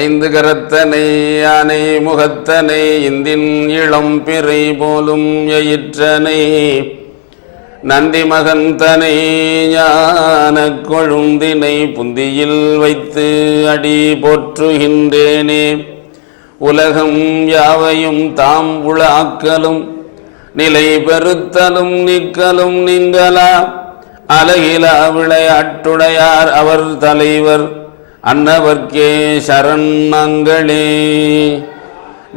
ஐந்து கரத்தனை யானை முகத்தனை இந்தின் இளம் பிறை போலும் எயிற்றனை நந்தி மகந்தனை ஞான கொழுந்தினை புந்தியில் வைத்து அடி போற்றுகின்றேனே. உலகம் யாவையும் தாம் உளாக்கலும் நிலை பெறுத்தலும் நிக்கலும் நீங்களா அலகிலா விளையாட்டுடையார் அவர் தலைவர் அன்னவர்க்கே சரணங்களே.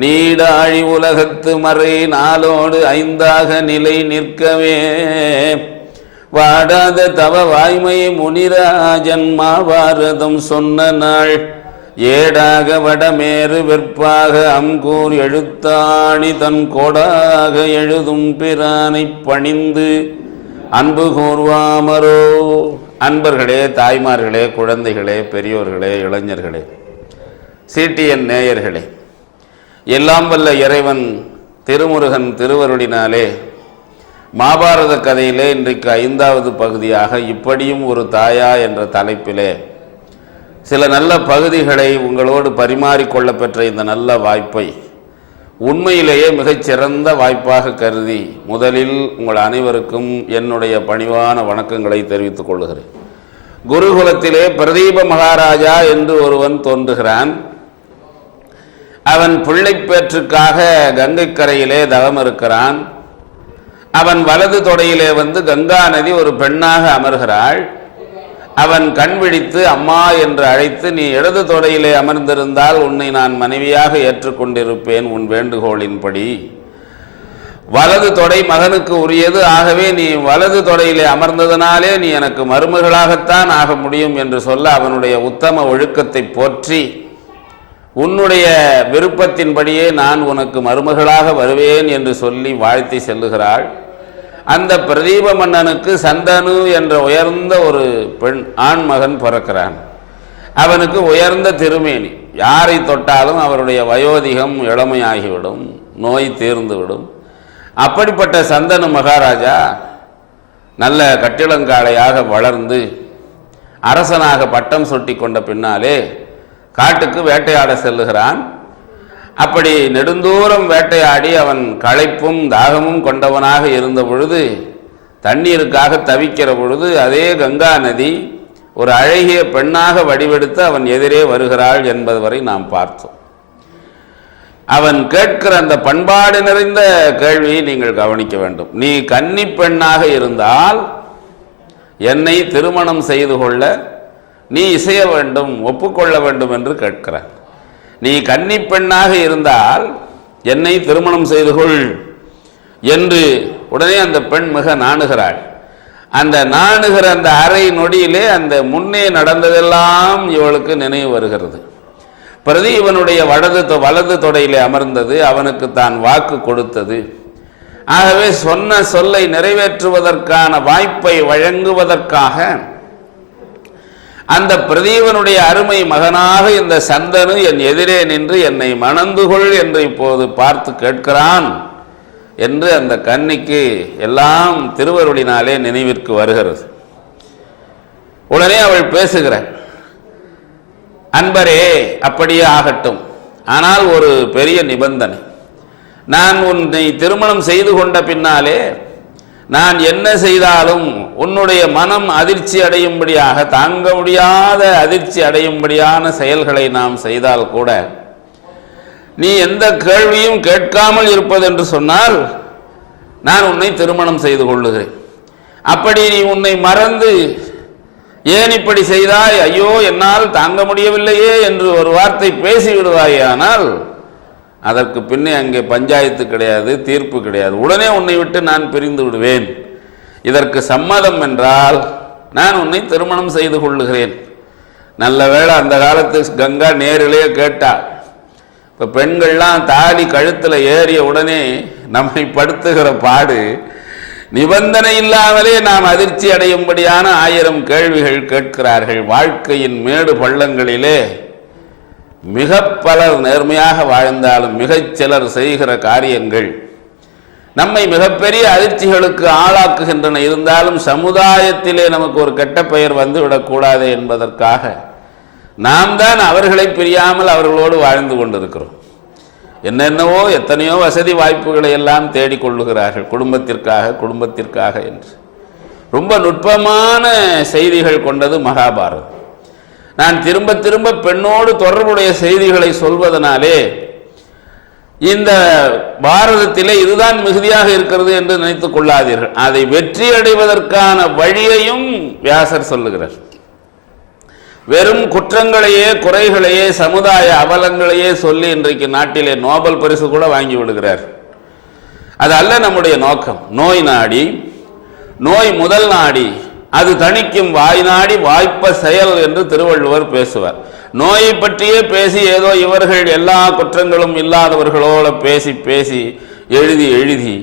நீடாழி உலகத்து மறை நாளோடு ஐந்தாக நிலை நிற்கவே வாடாத தவ வாய்மை முனிராஜன் மாபாரதம் சொன்ன நாள் ஏடாக வடமேறு வெற்பாக அங்கூர் எழுத்தாணி தன் கோடாக எழுதும் பிரானை பணிந்து அன்பு கூர்வாமரோ. அன்பர்களே, தாய்மார்களே, குழந்தைகளே, பெரியோர்களே, இளைஞர்களே, சிடிஎன் நேயர்களே, எல்லாம் வல்ல இறைவன் திருமுருகன் திருவருளினாலே மாபாரத கதையிலே இன்றைக்கு 5வது பகுதியாக இப்படியும் ஒரு தாயா என்ற தலைப்பிலே சில நல்ல பகுதிகளை உங்களோடு பரிமாறிக்கொள்ள பெற்ற இந்த நல்ல வாய்ப்பை உண்மையிலேயே மிகச்சிறந்த வாய்ப்பாக கருதி முதலில் உங்கள் அனைவருக்கும் என்னுடைய பணிவான வணக்கங்களை தெரிவித்துக் கொள்கிறேன். குருகுலத்திலே பிரதீப மகாராஜா என்று ஒருவன் தோன்றுகிறான். அவன் பிள்ளைப்பேற்றுக்காக கங்கை கரையிலே தவம் இருக்கிறான். அவன் வலது தொடையிலே கங்கா நதி ஒரு பெண்ணாக அமர்கிறாள். அவன் கண் விழித்து அம்மா என்று அழைத்து, நீ இடது தொடையிலே அமர்ந்திருந்தால் உன்னை நான் மனைவியாக ஏற்றுக்கொண்டிருப்பேன் உன் வேண்டுகோளின்படி. வலது தொடை மகனுக்கு உரியது, ஆகவே நீ வலது தொடையிலே அமர்ந்ததனாலே நீ எனக்கு மருமகளாகத்தான் ஆக முடியும் என்று சொல்ல அவனுடைய உத்தம ஒழுக்கத்தை போற்றி, உன்னுடைய விருப்பத்தின்படியே நான் உனக்கு மருமகளாக வருவேன் என்று சொல்லி வாழ்த்தி செல்லுகிறாள். அந்த பிரதீப மன்னனுக்கு சந்தனு என்ற உயர்ந்த ஒரு பெண் ஆண் மகன் பிறக்கிறான். அவனுக்கு உயர்ந்த திருமேனி, யாரை தொட்டாலும் அவருடைய வயோதிகம் இளமையாகிவிடும், நோய் தீர்ந்துவிடும். அப்படிப்பட்ட சந்தனு மகாராஜா நல்ல கட்டிடங்காளையாக வளர்ந்து அரசனாக பட்டம் சுட்டி கொண்ட பின்னாலே காட்டுக்கு வேட்டையாட செல்லுகிறான். அப்படி நெடுந்தூரம் வேட்டையாடி அவன் களைப்பும் தாகமும் கொண்டவனாக இருந்த பொழுது, தண்ணீருக்காக தவிக்கிற பொழுது, அதே கங்கா நதி ஒரு அழகிய பெண்ணாக வடிவெடுத்து அவன் எதிரே வருகிறாள் என்பது வரை நாம் பார்த்தோம். அவன் கேட்கிற அந்த பண்பாடு நிறைந்த கேள்வியை நீங்கள் கவனிக்க வேண்டும். நீ கன்னி பெண்ணாக இருந்தால் என்னை திருமணம் செய்து கொள்ள நீ இசைய வேண்டும், ஒப்புக்கொள்ள வேண்டும் என்று கேட்கிறான். நீ கன்னி பெண்ணாக இருந்தால் என்னை திருமணம் செய்து கொள் என்று உடனே அந்த பெண் மிக நாணுகிறாள். அந்த நாணுகிற அந்த அரை நொடியிலே அந்த முன்னே நடந்ததெல்லாம் இவளுக்கு நினைவு வருகிறது. பிரதீபனுடைய வலது தொடையிலே அமர்ந்தது, அவனுக்கு தான் வாக்கு கொடுத்தது. ஆகவே சொன்ன சொல்லை நிறைவேற்றுவதற்கான வாய்ப்பை வழங்குவதற்காக அந்த பிரதீபனுடைய அருமை மகனாக இந்த சந்தனு என் எதிரே நின்று என்னை மணந்துகொள் என்று இப்போது பார்த்து கேட்கிறான் என்று அந்த கன்னிக்கு எல்லாம் திருவருளினாலே நினைவிற்கு வருகிறது. உடனே அவள் பேசுகிறாள், அன்பரே அப்படியே ஆகட்டும், ஆனால் ஒரு பெரிய நிபந்தனை. நான் உன்னை திருமணம் செய்து கொண்ட பின்னாலே நான் என்ன செய்தாலும் உன்னுடைய மனம் அதிர்ச்சி அடையும்படியாக, தாங்க முடியாத அதிர்ச்சி அடையும்படியான செயல்களை நாம் செய்தால் கூட நீ எந்த கேள்வியும் கேட்காமல் இருப்பது என்று சொன்னால் நான் உன்னை திருமணம் செய்து கொள்ளுகிறேன். அப்படி நீ உன்னை மறந்து ஏன் இப்படி செய்தாய், ஐயோ என்னால் தாங்க முடியவில்லையே என்று ஒரு வார்த்தை பேசிவிடுவாயானால் அதற்கு பின்னே அங்கே பஞ்சாயத்து கிடையாது, தீர்ப்பு கிடையாது. உடனே உன்னை விட்டு நான் பிரிந்து விடுவேன். இதற்கு சம்மதம் என்றால் நான் உன்னை திருமணம் செய்து கொள்ளுகிறேன். நல்ல வேளை அந்த காலத்து கங்கா நேரிலே கேட்டாள். இப்போ பெண்கள்லாம் தாலி கழுத்தில் ஏறிய உடனே நம்மை படுத்துகிற பாடு, நிபந்தனை இல்லாமலே நாம் அதிர்ச்சி அடையும்படியான 1000 கேள்விகள் கேட்கிறார்கள். வாழ்க்கையின் மேடு பள்ளங்களிலே மிக பலர் நேர்மையாக வாழ்ந்தாலும் மிகச் சிலர் செய்கிற காரியங்கள் நம்மை மிகப்பெரிய அதிர்ச்சிகளுக்கு ஆளாக்குகின்றன. இருந்தாலும் சமுதாயத்திலே நமக்கு ஒரு கெட்ட பெயர் வந்துவிடக்கூடாது என்பதற்காக நாம் தான் அவர்களை பிரியாமல் அவர்களோடு வாழ்ந்து கொண்டிருக்கிறோம். என்னென்னவோ எத்தனையோ வசதி வாய்ப்புகளை எல்லாம் தேடிக்கொள்ளுகிறார்கள் குடும்பத்திற்காக என்று. ரொம்ப நுட்பமான செய்திகள் கொண்டது மகாபாரதம். நான் திரும்ப திரும்ப பெண்ணோடு தொடர்புடைய செய்திகளை சொல்வதனாலே இந்த பாரதத்திலே இதுதான் மிகுதியாக இருக்கிறது என்று நினைத்துக் கொள்ளாதீர்கள். அதை வெற்றி அடைவதற்கான வழியையும் வியாசர் சொல்லுகிறார். வெறும் குற்றங்களையே குறைகளையே சமுதாய அவலங்களையே சொல்லி இன்றைக்கு நாட்டிலே நோபல் பரிசு கூட வாங்கி விடுகிறார். அது அல்ல நம்முடைய நோக்கம். நோய் நாடி, நோய் முதல் நாடி, அது தணிக்கும் வாய் நாடி வாய்ப்ப செயல் என்று திருவள்ளுவர் பேசுவார். நோயை பற்றியே பேசி ஏதோ இவர்கள் எல்லா குற்றங்களும் இல்லாதவர்களோட பேசி பேசி எழுதி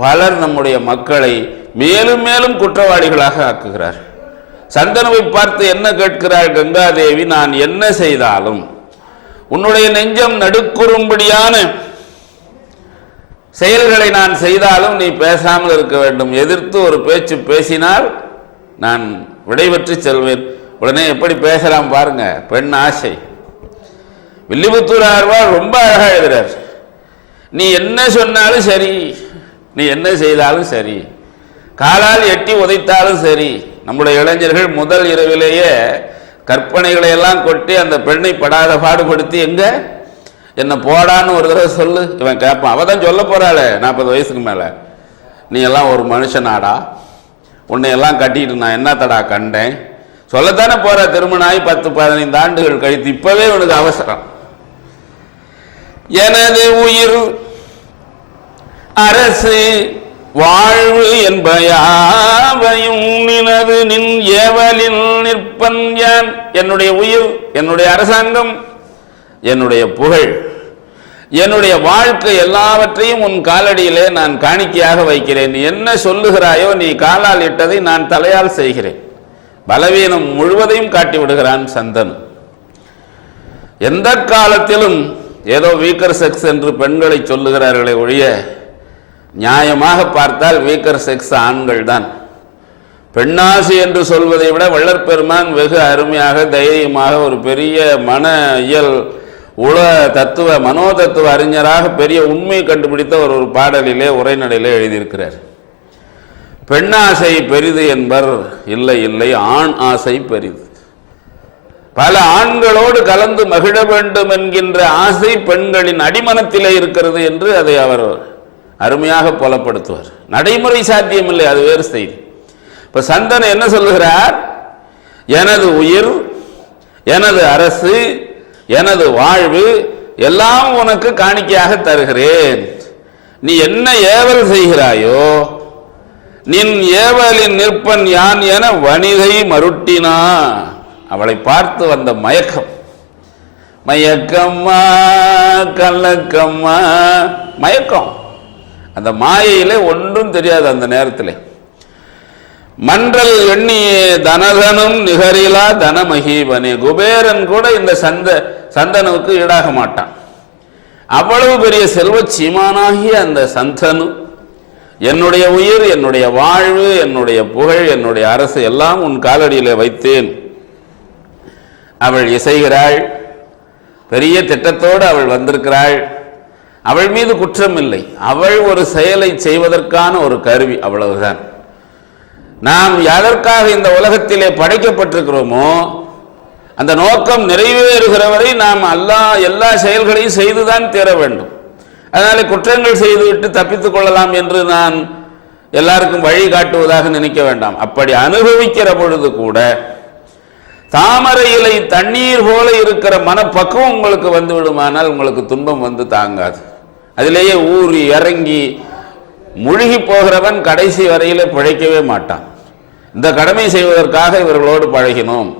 பலர் நம்முடைய மக்களை மேலும் மேலும் குற்றவாளிகளாக ஆக்குகிறார். சந்தனுவை பார்த்து என்ன கேட்கிறாள் கங்காதேவி? நான் என்ன செய்தாலும், உன்னுடைய நெஞ்சம் நடுக்குறும்படியான செயல்களை நான் செய்தாலும் நீ பேசாமல் இருக்க வேண்டும். எதிர்த்து ஒரு பேச்சு பேசினால் நான் விடைபெற்று செல்வேன். உடனே எப்படி பேசலாம் பாருங்க. பெண் ஆசை. வில்லிபுத்தூர் ஆழ்வார் ரொம்ப அழகா எழுதுறார். நீ என்ன சொன்னாலும் சரி, நீ என்ன செய்தாலும் சரி, காலால் எட்டி உதைத்தாலும் சரி. நம்முடைய இளைஞர்கள் முதல் இரவிலேயே கற்பனைகளை எல்லாம் கொட்டி அந்த பெண்ணை படாத பாடுபடுத்தி, எங்க என்ன போடான்னு ஒரு தடவை சொல்லு, இவன் கேட்பான். அவ தான் சொல்ல போறாளே 40 வயசுக்கு மேல, நீ எல்லாம் ஒரு மனுஷனாடா, உன்னை எல்லாம் கட்டிட்டு நான் என்ன தடா கண்டேன் சொல்லத்தானே போற. திருமணம் ஆகி 10-15 ஆண்டுகள் கழித்து இப்பவே உனக்கு அவசரம். எனது உயிர் அரசு வாழ்வு என்பயாவையும் நினது நின் ஏவலில் நிற்பன் யான். என்னுடைய உயிர், என்னுடைய அரசாங்கம், என்னுடைய புகழ், என்னுடைய வாழ்க்கை எல்லாவற்றையும் உன் காலடியிலே நான் காணிக்கையாக வைக்கிறேன். நீ என்ன சொல்லுகிறாயோ, நீ காலால் இட்டதை நான் தலையால் செய்கிறேன். பலவீனம் முழுவதையும் காட்டி விடுகிறான் சந்தனு. எந்த காலத்திலும் ஏதோ வீக்கர் செக்ஸ் என்று பெண்களை சொல்லுகிறார்களே ஒழிய, நியாயமாக பார்த்தால் வீக்கர் செக்ஸ் ஆண்கள் தான். பெண்ணாசி என்று சொல்வதை விட வள்ளற்பெருமான் வெகு அருமையாக தைரியமாக ஒரு பெரிய மன இயல் உள தத்துவ மனோதத்துவ அறிஞராக பெரிய உண்மையை கண்டுபிடித்த ஒரு பாடலிலே உரைநடையிலே எழுதியிருக்கிறார். பெண்ணாசை பெரிது என்பர், இல்லை இல்லை, ஆண் ஆசை பெரிது. பல ஆண்களோடு கலந்து மகிழ வேண்டும் என்கின்ற ஆசை பெண்களின் அடிமனத்திலே இருக்கிறது என்று அதை அவர் அருமையாக புலப்படுத்துவார். நடைமுறை சாத்தியமில்லை, அது வேறு செய்தி. இப்ப சந்தன் என்ன சொல்லுகிறார்? எனது உயிர், எனது அரசு, எனது வாழ்வு எல்லாம் உனக்கு காணிக்கையாக தருகிறேன். நீ என்ன ஏவல் செய்கிறாயோ, நின் ஏவலின் நிற்பன் யான் என வனிதை மருட்டினா. அவளை பார்த்து வந்த மயக்கம், மயக்கம்மா கள்ளக்கம்மா, மயக்கம். அந்த மாயையிலே ஒன்றும் தெரியாது அந்த நேரத்தில். மன்றல் எண்ணியே தனதனும் நிகரிலா தனமகீபனே. குபேரன் கூட இந்த சந்தனுக்கு ஈடாக மாட்டான். அவ்வளவு பெரிய செல்வ சீமானாகிய அந்த சந்தனு, என்னுடைய உயிர், என்னுடைய வாழ்வு, என்னுடைய புகழ், என்னுடைய அரசு எல்லாம் உன் காலடியிலே வைத்தேன். அவள் இசைகிறாள். பெரிய திட்டத்தோடு அவள் வந்திருக்கிறாள். அவள் மீது குற்றம் இல்லை. அவள் ஒரு செயலை செய்வதற்கான ஒரு கருவி, அவ்வளவுதான். நாம் எதற்காக இந்த உலகத்திலே படைக்கப்பட்டிருக்கிறோமோ அந்த நோக்கம் நிறைவேறுகிற வரை நாம் எல்லா செயல்களையும் செய்துதான் தீர வேண்டும். அதனால குற்றங்கள் செய்துவிட்டு தப்பித்துக் கொள்ளலாம் என்று நான் எல்லாருக்கும் வழி காட்டுவதாக நினைக்க வேண்டாம். அப்படி அனுபவிக்கிற பொழுது கூட தாமரை இலை தண்ணீர் போல இருக்கிற மனப்பக்குவம் உங்களுக்கு வந்து விடுமானால் உங்களுக்கு துன்பம் வந்து தாங்காது. அதிலேயே ஊறி இறங்கி முழுகி போகிறவன் கடைசி வரையில பிழைக்கவே மாட்டான். இந்த கடமை செய்வதற்காக இவர்களோடு பழகினோம்,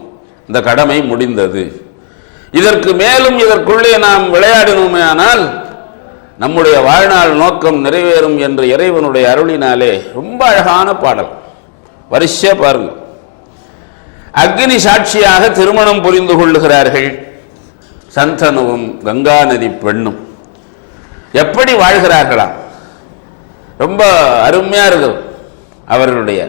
இந்த கடமை முடிந்தது, இதற்கு மேலும் இதற்குள்ளே நாம் விளையாடினோமே ஆனால் நம்முடைய வாழ்நாள் நோக்கம் நிறைவேறும் என்று இறைவனுடைய அருளினாலே ரொம்ப அழகான பாடல். வரிசையா பாருங்க. அக்னி சாட்சியாக திருமணம் புரிந்து கொள்ளுகிறார்கள் சந்தனுவும் கங்கா நதி பெண்ணும். எப்படி வாழ்கிறார்களாம், ரொம்ப அருமையா இருக்கு அவர்களுடைய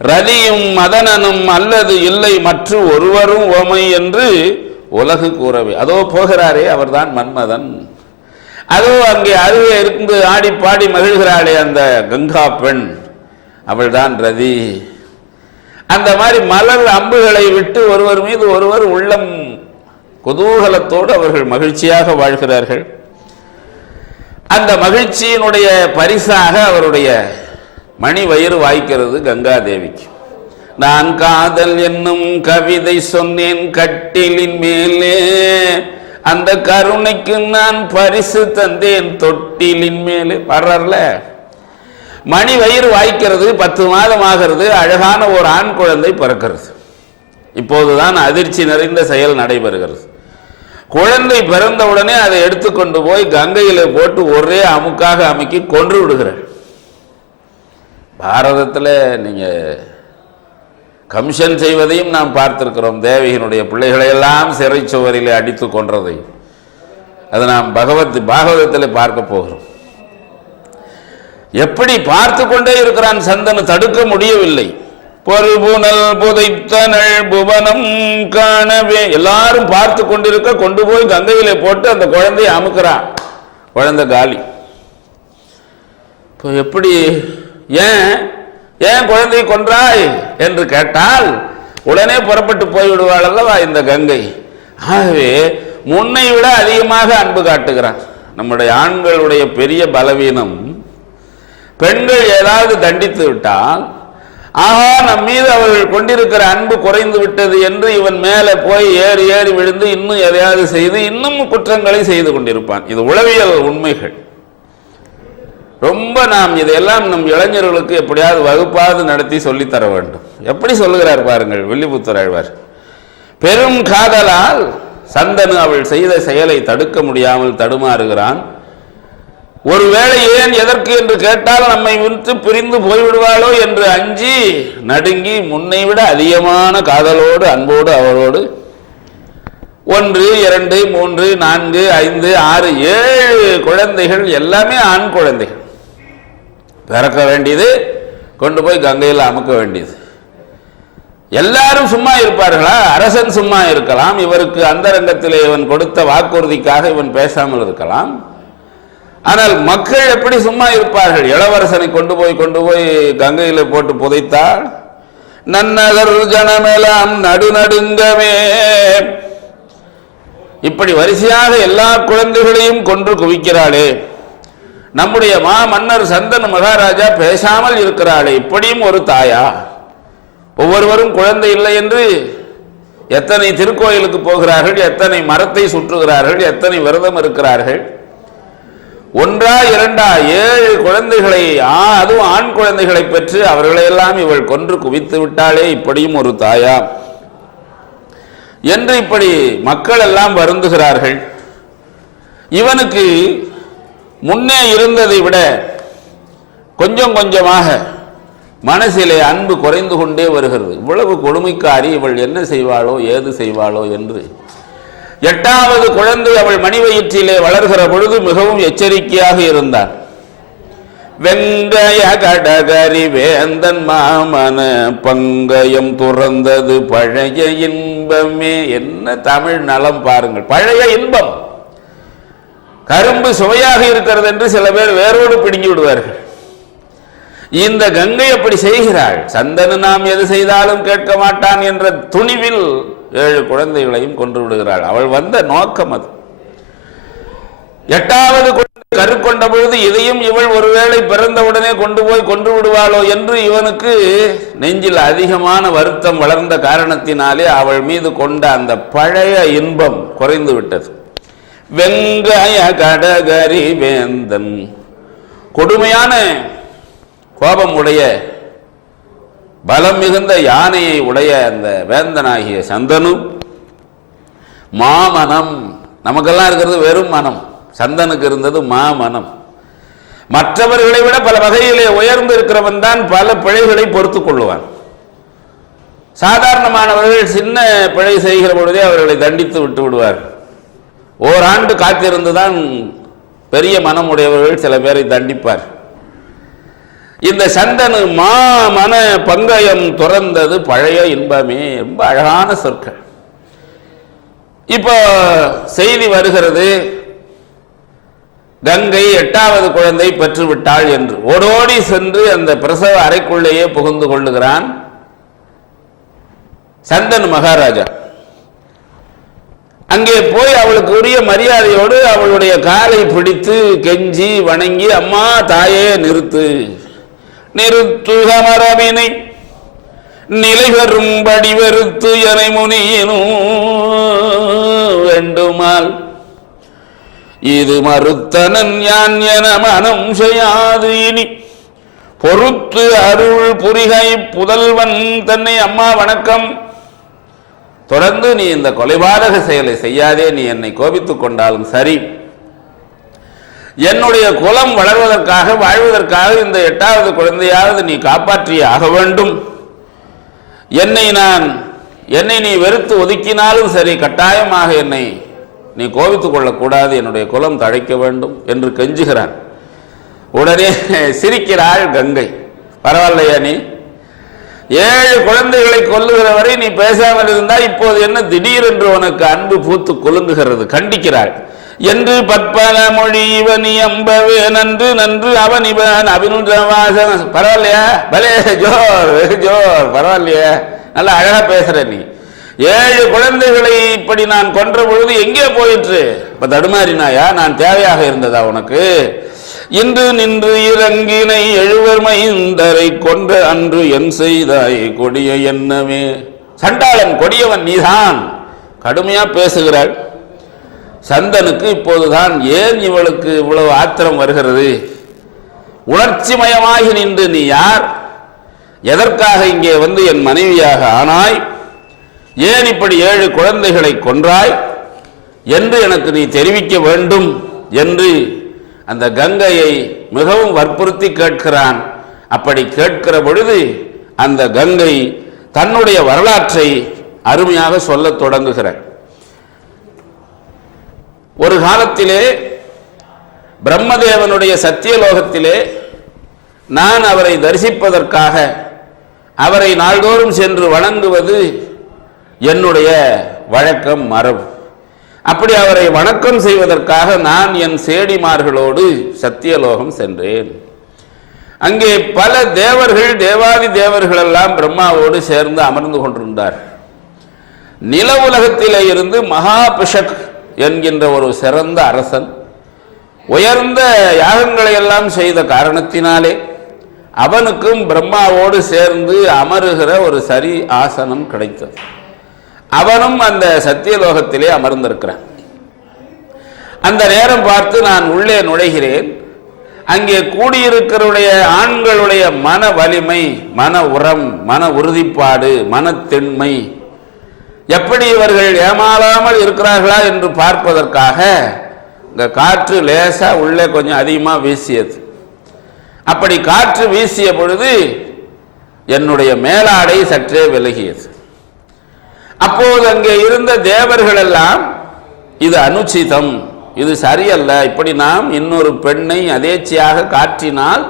ரதியும் மதனனும் அல்லது இல்லை மற்ற ஒருவரும் ஓமை என்று உலகு கூறவே. அதோ போகிறாரே அவர்தான் மன்மதன். அதோ அங்கே அருகே இருந்து ஆடி பாடி மகிழ்கிறாளே அந்த கங்கா பெண், அவள்தான் ரதி. அந்த மாதிரி மலர் அம்புகளை விட்டு ஒருவர் மீது ஒருவர் உள்ளம் குதூகலத்தோடு அவர்கள் மகிழ்ச்சியாக வாழ்கிறார்கள். அந்த மகிழ்ச்சியினுடைய பரிசாக அவருடைய மணி வயிறு வாய்க்கிறது கங்காதேவிக்கு. நான் காதல் என்னும் கவிதை சொன்னேன் கட்டிலின் மேலே, அந்த கருணைக்கு நான் பரிசு தந்தேன் தொட்டிலின் மேலே. வர்றல மணி வயிறு வாய்க்கிறது, 10 மாதம் ஆகிறது, அழகான ஒரு ஆண் குழந்தை பிறக்கிறது. இப்போதுதான் அதிர்ச்சி நிறைந்த செயல் நடைபெறுகிறது. குழந்தை பிறந்தவுடனே அதை எடுத்துக்கொண்டு போய் கங்கையில போட்டு ஒரே அமுக்காக அமுக்கி கொன்று விடுகிறார். பாரதத்தில் நீங்க கமிஷன் செய்வதையும் நாம் பார்த்திருக்கிறோம். தேவகியினுடைய பிள்ளைகளை எல்லாம் சிறை சுவரிலே அடித்து கொன்றதை அது நாம் பாகவதத்தில் பார்க்க போகிறோம். எப்படி பார்த்து கொண்டே இருக்கிறான் சந்தனு, தடுக்க முடியவில்லை. பொறுபுனல் புதைத்தனள் புவனம் காணவே, எல்லாரும் பார்த்து கொண்டிருக்க கொண்டு போய் கங்கையிலே போட்டு அந்த குழந்தையை அமுக்கிறான். குழந்தை காலி. இப்போ எப்படி, ஏன் குழந்தையை கொன்றாய் என்று கேட்டால் உடனே புறப்பட்டு போய்விடுவாள் அல்லவா இந்த கங்கை. ஆகவே முன்னை விட அதிகமாக அன்பு காட்டுகிறான். நம்முடைய ஆண்களுடைய பெரிய பலவீனம், பெண்கள் ஏதாவது தண்டித்து விட்டால் ஆஹா நம் மீது அவர்கள் கொண்டிருக்கிற அன்பு குறைந்து விட்டது என்று இவன் மேலே போய் ஏறி ஏறி விழுந்து இன்னும் எதையாவது செய்து இன்னும் குற்றங்களை செய்து கொண்டிருப்பான். இது உளவியல் உண்மைகள். ரொம்ப நாம் இதையெல்லாம் நம் இளைஞர்களுக்கு எப்படியாவது வகுப்பாவது நடத்தி சொல்லித்தர வேண்டும். எப்படி சொல்லுகிறார் பாருங்கள் வில்லிபுத்தூர் ஆழ்வார். பெரும் காதலால் சந்தனு அவள் செய்த செயலை தடுக்க முடியாமல் தடுமாறுகிறான். ஒருவேளை ஏன் எதற்கு என்று கேட்டால் நம்மை விட்டு பிரிந்து போய்விடுவாளோ என்று அஞ்சி நடுங்கி முன்னை விட அதிகமான காதலோடு அன்போடு அவளோடு 1, 2, 3, 4, 5, 6, 7 குழந்தைகள், எல்லாமே ஆண் குழந்தைகள். பிறக்க வேண்டியது, கொண்டு போய் கங்கையில் அமுக்க வேண்டியது. எல்லாரும் சும்மா இருப்பார்களா? அரசன் சும்மா இருக்கலாம், இவருக்கு அந்தரங்கத்திலே இவன் கொடுத்த வாக்குறுதிக்காக இவன் பேசாமல் இருக்கலாம். ஆனால் மக்கள் எப்படி சும்மா இருப்பார்கள்? இளவரசனை கொண்டு போய் கங்கையில போட்டு புதைத்தால் நன்னகர் ஜனமெல்லாம் நடுநடுங்கவே. இப்படி வரிசையாக எல்லா குழந்தைகளையும் கொன்று குவிக்கிறாளே, நம்முடைய மன்னர் சந்தனு மகாராஜா பேசாமல் இருக்கிறாளே, இப்படியும் ஒரு தாயா? ஒவ்வொருவரும் குழந்தை இல்லை என்று எத்தனை திருக்கோயிலுக்கு போகிறார்கள், எத்தனை மரத்தை சுற்றுகிறார்கள், எத்தனை விரதம் இருக்கிறார்கள். 1, 2, 7 குழந்தைகளை, அதுவும் ஆண் குழந்தைகளை பெற்று அவர்களையெல்லாம் இவள் கொன்று குவித்து விட்டாளே, இப்படியும் ஒரு தாயா என்று இப்படி மக்கள் எல்லாம் வருந்துகிறார்கள். இவனுக்கு முன்னே இருந்ததை விட கொஞ்சம் கொஞ்சமாக மனசிலே அன்பு குறைந்து கொண்டே வருகிறது. இவ்வளவு கொடுமைக்காரி இவள் என்ன செய்வாளோ ஏது செய்வாளோ என்று 8வது குழந்தை அவள் மணி வயிற்றிலே வளர்கிற பொழுது மிகவும் எச்சரிக்கையாக இருந்தான். வெங்கய கடகரி வேந்தன் மாமன பங்கயம் துறந்தது பழைய இன்பமே. என்ன தமிழ் நலம் பாருங்கள்! பழைய இன்பம். கரும்பு சுவையாக இருக்கிறது என்று சில பேர் வேரோடு பிடுங்கி விடுவார்கள். இந்த கங்கை அப்படி செய்கிறாள். சந்தனு நாம் எது செய்தாலும் கேட்க மாட்டான் என்ற துணிவில் 7 குழந்தைகளையும் கொன்று விடுகிறாள். அவள் வந்த நோக்கம் அது. 8வது குழந்தை கருக்கொண்ட பொழுது இதையும் இவள் ஒருவேளை பிறந்தவுடனே கொண்டு போய் கொன்று விடுவாளோ என்று இவனுக்கு நெஞ்சில் அதிகமான வருத்தம் வளர்ந்த காரணத்தினாலே அவள் மீது கொண்ட அந்த பழைய இன்பம் குறைந்து விட்டது. வெங்கய கடகரி வேந்தன், கொடுமையான கோபம் உடைய பலம் மிகுந்த யானையை உடைய அந்த வேந்தனாகிய சந்தனு மாமனம். நமக்கெல்லாம் இருக்கிறது வெறும் மனம், சந்தனுக்கு இருந்தது மாமனம். மற்றவர்களை விட பல வகையிலே உயர்ந்து இருக்கிறவன் தான் பல பிழைகளை பொறுத்து கொள்ளுவான். சாதாரணமானவர்கள் சின்ன பிழை செய்கிற பொழுதே அவர்களை தண்டித்து விட்டு விடுவார். ஓராண்டு காத்திருந்துதான் பெரிய மனம் உடையவர்கள் சில பேரை தண்டிப்பார். இந்த சந்தனு மன பங்கயம் துறந்தது பழைய இன்பமே. ரொம்ப அழகான சொற்கள். இப்போ செய்தி வருகிறது, கங்கை 8வது குழந்தை பெற்றுவிட்டாள் என்று. ஓடோடி சென்று அந்த பிரசவ அறைக்குள்ளேயே புகுந்து கொள்ளுகிறான் சந்தனு மகாராஜா. அங்கே போய் அவளுக்கு உரிய மரியாதையோடு அவளுடைய காலை பிடித்து கெஞ்சி வணங்கி, அம்மா தாயே நிறுத்து, நிறுத்துகமரவினை நிலை வரும்படி வெறுத்து எனை முனியினும் வேண்டுமால் இது மறுத்தனன் யான் என மனம் செய்யாது இனி பொறுத்து அருள் புரிகை புதல்வன் தன்னை. அம்மா வணக்கம், தொடர்ந்து நீ இந்த கொலைபாதக செயலை செய்யாதே, நீ என்னை கோபித்துக் கொண்டாலும் சரி, என்னுடைய குலம் வளர்வதற்காக வாழ்வதற்காக இந்த 8வது குழந்தையாவது நீ காப்பாற்றியே ஆக வேண்டும். என்னை நீ வெறுத்து ஒதுக்கினாலும் சரி, கட்டாயமாக என்னை நீ கோபித்துக் கொள்ளக்கூடாது, என்னுடைய குலம் தழைக்க வேண்டும் என்று கெஞ்சுகிறான். உடனே சிரிக்கிறாள் கங்கை. பரவாயில்லையா, நீ 7 குழந்தைகளை கொல்லுகிற வரை நீ பேசாமல் இருந்தால் இப்போது என்ன திடீரென்று உனக்கு அன்பு பூத்து குலுங்குகிறது? கண்டிக்கிறாள். என்று பற்பல மொழி இவனி அம்பவே நன்று நன்று அவன் இவன் அபினுவாசன். பரவாயில்லையா, பலே ஜோர் ஜோர், பரவாயில்லையா, நல்லா அழகா பேசுற நீ. 7 குழந்தைகளை இப்படி நான் கொன்ற பொழுது எங்கே போயிற்று? இப்ப தடுமாறினாயா? நான் தேவையாக இருந்ததா உனக்கு? இன்று நின்று இறங்கினை 70 மைந்தரை கொன்ற அன்று என் செய்தாய் கொடிய என்னவே. சண்டாளன் கொடியவன் நீதான். கடுமையா பேசுகிறாள். சந்தனுக்கு இப்போதுதான் ஏன் இவளுக்கு இவ்வளவு ஆத்திரம் வருகிறது? உணர்ச்சிமயமாகி நின்று, நீ யார்? எதற்காக இங்கே வந்து என் மனைவியாக ஆனாய்? ஏன் இப்படி 7 குழந்தைகளை கொன்றாய் என்று எனக்கு நீ தெரிவிக்க வேண்டும் என்று அந்த கங்கையை மிகவும் வற்புறுத்தி கேட்கிறான். அப்படி கேட்கிற பொழுது அந்த கங்கை தன்னுடைய வரலாற்றை அருமையாக சொல்லத் தொடங்குகிறார். ஒரு காலத்திலே பிரம்மதேவனுடைய சத்தியலோகத்திலே நான் அவரை தரிசிப்பதற்காக அவரை நாள்தோறும் சென்று வணங்குவது என்னுடைய வழக்கம், மரபு. அப்படி அவரை வணக்கம் செய்வதற்காக நான் என் சேடிமார்களோடு சத்தியலோகம் சென்றேன். அங்கே பல தேவர்கள், தேவாதி தேவர்கள் எல்லாம் பிரம்மாவோடு சேர்ந்து அமர்ந்து கொண்டிருந்தார். நில உலகத்திலே இருந்து மகாபிஷக் என்கின்ற ஒரு சிறந்த அரசன் உயர்ந்த யாகங்களை எல்லாம் செய்த காரணத்தினாலே அவனுக்கும் பிரம்மாவோடு சேர்ந்து அமருகிற ஒரு சரி ஆசனம் கிடைத்தது. அவனும் அந்த சத்தியலோகத்திலே அமர்ந்திருக்கிறான். அந்த நேரம் பார்த்து நான் உள்ளே நுழைகிறேன். அங்கே கூடியிருக்கிறவுடைய ஆண்களுடைய மன வலிமை, மன உரம், மன உறுதிப்பாடு, மனத்திண்மை, எப்படி இவர்கள் ஏமாறாமல் இருக்கிறார்களா என்று பார்ப்பதற்காக இந்த காற்று லேசா உள்ளே கொஞ்சம் அதிகமாக வீசியது. அப்படி காற்று வீசிய பொழுது என்னுடைய மேலாடை சற்றே விலகியது. அப்போது அங்கே இருந்த தேவர்கள் எல்லாம், இது அனுச்சிதம், இது சரியல்ல, இப்படி நாம் இன்னொரு பெண்ணை அதேச்சையாக காற்றினால்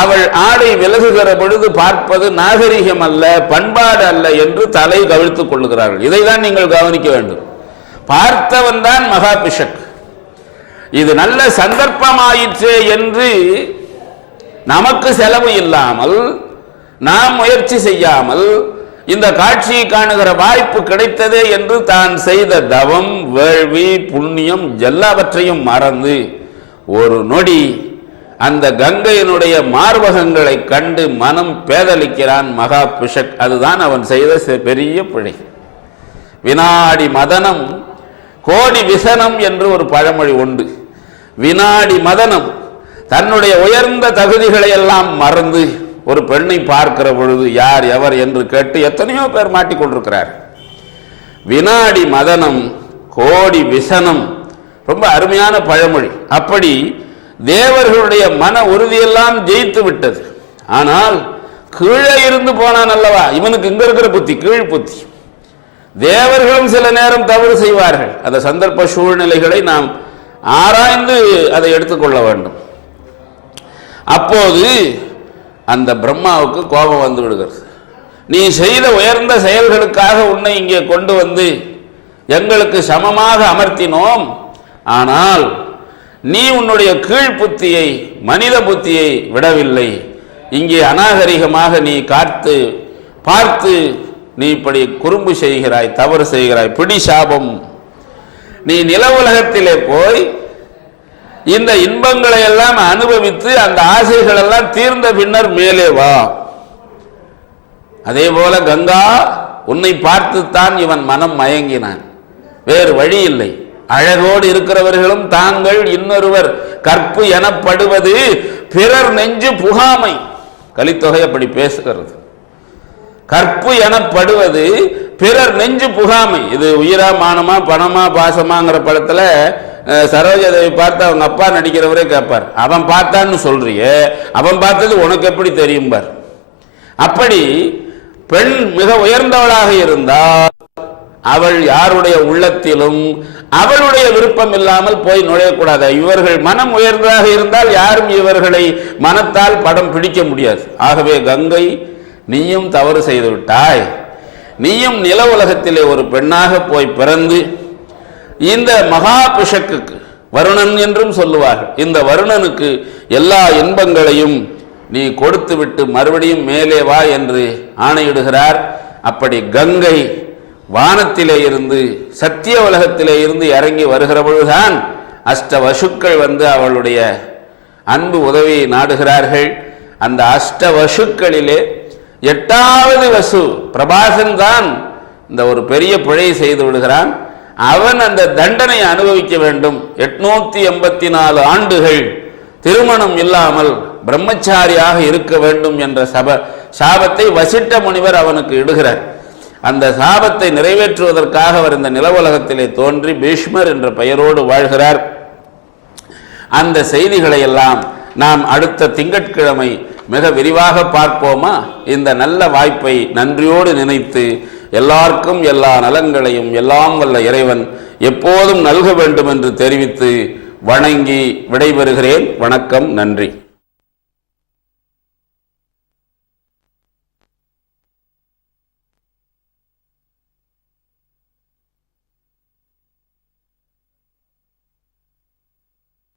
அவள் ஆடை விலகுகிற பொழுது பார்ப்பது நாகரிகம் அல்ல, பண்பாடு அல்ல என்று தலை கவிழ்த்துக் கொள்ளுகிறார்கள். இதைதான் நீங்கள் கவனிக்க வேண்டும். பார்த்தவன் தான் மகாபிஷக். இது நல்ல சந்தர்ப்பமாயிற்றே என்று நமக்கு செலவு இல்லாமல், நாம் முயற்சி செய்யாமல் இந்த காட்சியை காணுகிற வாய்ப்பு கிடைத்ததே என்று தான் செய்த தவம், வேள்வி, புண்ணியம் எல்லாவற்றையும் மறந்து ஒரு நொடி அந்த கங்கையினுடைய மார்பகங்களை கண்டு மனம் பேதலிக்கிறான் மகாபிஷக். அதுதான் அவன் செய்த பெரிய பிழை. வினாடி மதனம் கோடி விசனம் என்று ஒரு பழமொழி உண்டு. வினாடி மதனம், தன்னுடைய உயர்ந்த தகுதிகளை எல்லாம் மறந்து ஒரு பெண்ணை பார்க்கிற பொழுது யார் எவர் என்று கேட்டு எத்தனையோ பேர் மாட்டிக்கொண்டிருக்கிறார். வினாடி மதனம் கோடி விசனம், ரொம்ப அருமையான பழமொழி. அப்படி தேவர்களுடைய மன உறுதியெல்லாம் ஜெயித்து விட்டது. ஆனால் கீழே இருந்து போனான் அல்லவா, இவனுக்கு இங்க இருக்கிற புத்தி கீழ் புத்தி. தேவர்களும் சில நேரம் தவறு செய்வார்கள். அந்த சந்தர்ப்ப சூழ்நிலைகளை நாம் ஆராய்ந்து அதை எடுத்துக்கொள்ள வேண்டும். அப்போது அந்த பிரம்மாவுக்கு கோபம் வந்து விடுகிறது. நீ செய்த உயர்ந்த செயல்களுக்காக உன்னை இங்கே கொண்டு வந்து எங்களுக்கு சமமாக அமர்த்தினோம். ஆனால் நீ உன்னுடைய கீழ் புத்தியை, மனித புத்தியை விடவில்லை. இங்கே அநாகரிகமாக நீ காத்து பார்த்து நீ இப்படி குறும்பு செய்கிறாய், தவறு செய்கிறாய். பிடி சாபம். நீ நில உலகத்திலே போய் இந்த இன்பங்களை எல்லாம் அனுபவித்து அந்த ஆசைகள் எல்லாம் தீர்ந்த பின்னர் மேலே வா. அதே போல கங்கா, உன்னை பார்த்துத்தான் இவன் மனம் மயங்கினான், வேறு வழி இல்லை. அழகோடு இருக்கிறவர்களும் தாங்கள் இன்னொருவர் கற்பு எனப்படுவது பிறர் நெஞ்சு புகாமை. கலித்தொகை அப்படி பேசுகிறது. கற்பு எனப்படுவது பிறர் நெஞ்சு புகாமை. இது உயிரா மானமா பணமா பாசமாங்கிற படத்துல சரோஜாதேவி பார்த்து அவங்க அப்பா நடிக்கிறவரே கேட்பார், அவன் பார்த்தான்னு சொல்றியே, அவன் பார்த்தது உனக்கு எப்படி தெரியும் பார். அப்படி பெண் மிக உயர்ந்தவளாக இருந்தால் அவள் யாருடைய உள்ளத்திலும் அவளுடைய விருப்பம் இல்லாமல் போய் நுழையக்கூடாது. இவர்கள் மனம் உயர்ந்ததாக இருந்தால் யாரும் இவர்களை மனத்தால் படம் பிடிக்க முடியாது. ஆகவே கங்கை, நீயும் தவறு செய்து விட்டாய். நீயும் நில உலகத்திலே ஒரு பெண்ணாக போய் பிறந்து இந்த மகா பிஷக்குக்கு, வருணன் என்றும் சொல்லுவார்கள், இந்த வருணனுக்கு எல்லா இன்பங்களையும் நீ கொடுத்து விட்டு மறுபடியும் மேலே வா என்று ஆணையிடுகிறார். அப்படி கங்கை வானத்திலே இருந்து, சத்திய உலகத்திலே இருந்து இறங்கி வருகிற பொழுதுதான் அஷ்ட வசுக்கள் வந்து அவளுடைய அன்பு உதவியை நாடுகிறார்கள். அந்த அஷ்ட வசுக்களிலே 8வது வசு பிரபாசன் தான் இந்த ஒரு பெரிய பிழை செய்து விடுகிறான். அவன் அந்த தண்டனை அனுபவிக்க வேண்டும். 884 ஆண்டுகள் திருமணம் இல்லாமல் பிரம்மச்சாரியாக இருக்க வேண்டும் என்ற சாபத்தை வசிட்ட முனிவர் அவனுக்கு இடுகிறார். அந்த சாபத்தை நிறைவேற்றுவதற்காக அவர் இந்த நில உலகத்திலே தோன்றி பீஷ்மர் என்ற பெயரோடு வாழ்கிறார். அந்த செய்திகளை எல்லாம் நாம் அடுத்த திங்கட்கிழமை மிக விரிவாக பார்ப்போமா? இந்த நல்ல வாய்ப்பை நன்றியோடு நினைத்து எல்லாருக்கும் எல்லா நலங்களையும் எல்லாம் வல்ல இறைவன் எப்போதும் நல்க வேண்டும் என்று தெரிவித்து வணங்கி விடைபெறுகிறேன். வணக்கம், நன்றி.